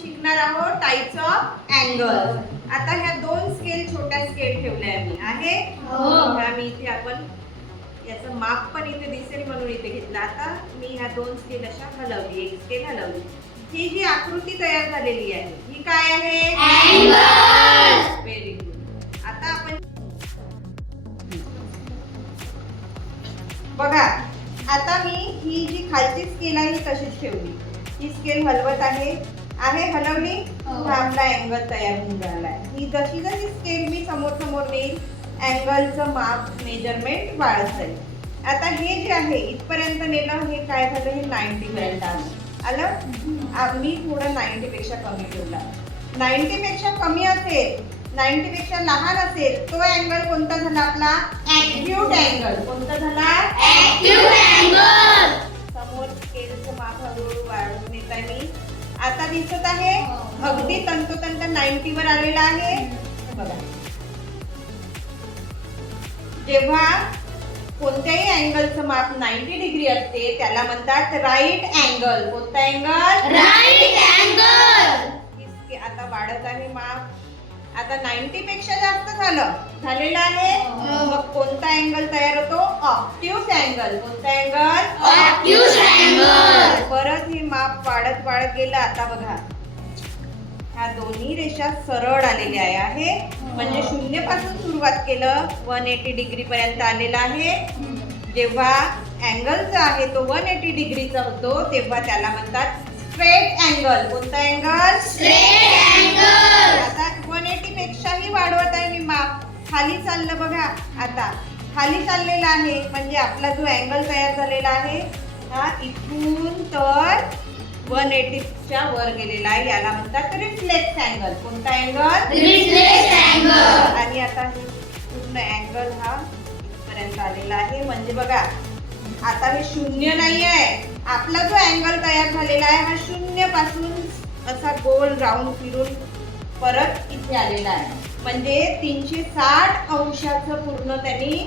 शिकणार आहोत types of angle. आता ह्या दोन स्केल छोट्या स्केल ठेवल्या आहे. मी इथे आपण याचं माप पण इथे दिसेल म्हणून इथे घेतलं. आता मी ह्या दोन स्केल अशा हलवली, एक स्केल हलवली. ही जी आकृती तयार झालेली आहे ही काय आहे? अँगल. Very good. आता आपण बघा, आता मी ही जी खालची स्केल आहे ही तशीच ठेवली. ही स्केल हलवत आहे हलवली. हा आपला अँगल तयार होऊन झालाय. ही जशी जशी स्केल मी समोर नेईल अँगलचं माप मेजरमेंट वाढत जाईल. आता हे जे आहे इथपर्यंत नेलं, हे काय झालं, हे 90 पर्यंत आलं. मी थोडं 90 पेक्षा कमी ठेवला. 90 पेक्षा कमी असेल, 90 पेक्षा लहान असेल, तो अँगल कोणता झाला आपला? Acute angle. कोणता झाला? Acute angle. समोर स्केलचं माप हळूहळू वाढवून येत आहे मी. आता दिसत आहे अगदी तंतोतंत 90 वर आलेला आहे. बघा, जेव्हा कोणत्याही अँगलचं माप 90 डिग्री असते त्याला म्हणतात राईट अँगल. कोणता अँगल? Right angle. आता वाढत आहे माप. आता 90 पेक्षा जास्त झालेलं आहे. मग कोणता अँगल तयार होतो? Obtuse angle. कोणता अँगल? Obtuse angle. परत हे माप वाढत गेलं. आता बघा, ह्या दोन्ही रेषा सरळ आलेल्या आहे. म्हणजे 0 पासून सुरुवात केलं 180 डिग्री पर्यंत आलेला आहे. जेव्हा अँगलचा आहे तो 180 डिग्रीचा होतो तेव्हा त्याला म्हणतात स्ट्रेट अँगल. कोणता अँगल? Straight angle. आता 180 पेक्षाही वाढवत आहे मी माप. खाली चाललं बघा, आता खाली चाललेला आहे म्हणजे आपला जो अँगल तयार झालेला आहे हा इथून तर 180 च्या वर गेलेला आहे. याला म्हणतात रिफ्लेक्स अँगल. कोणता अँगल? Reflex angle. आणि आता हे पूर्ण अँगल हा इथपर्यंत आलेला आहे. म्हणजे बघा, आता हे 0 नाही आहे. आपला जो अँगल तयार झालेला आहे हा 0 पासून असा गोल राऊंड फिरून परत इथे आलेला आहे. म्हणजे 360 अंशाचं पूर्ण त्यांनी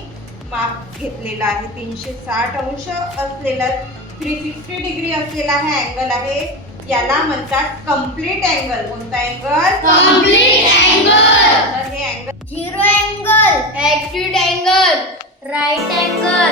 माप घेतलेलं आहे. 360 अंश असलेला 360 डिग्री असलेला हा अँगल आहे. याला म्हणतात कम्प्लीट अँगल. कोणता अँगल? Complete angle. तर हे angle zero angle, acute angle, right angle,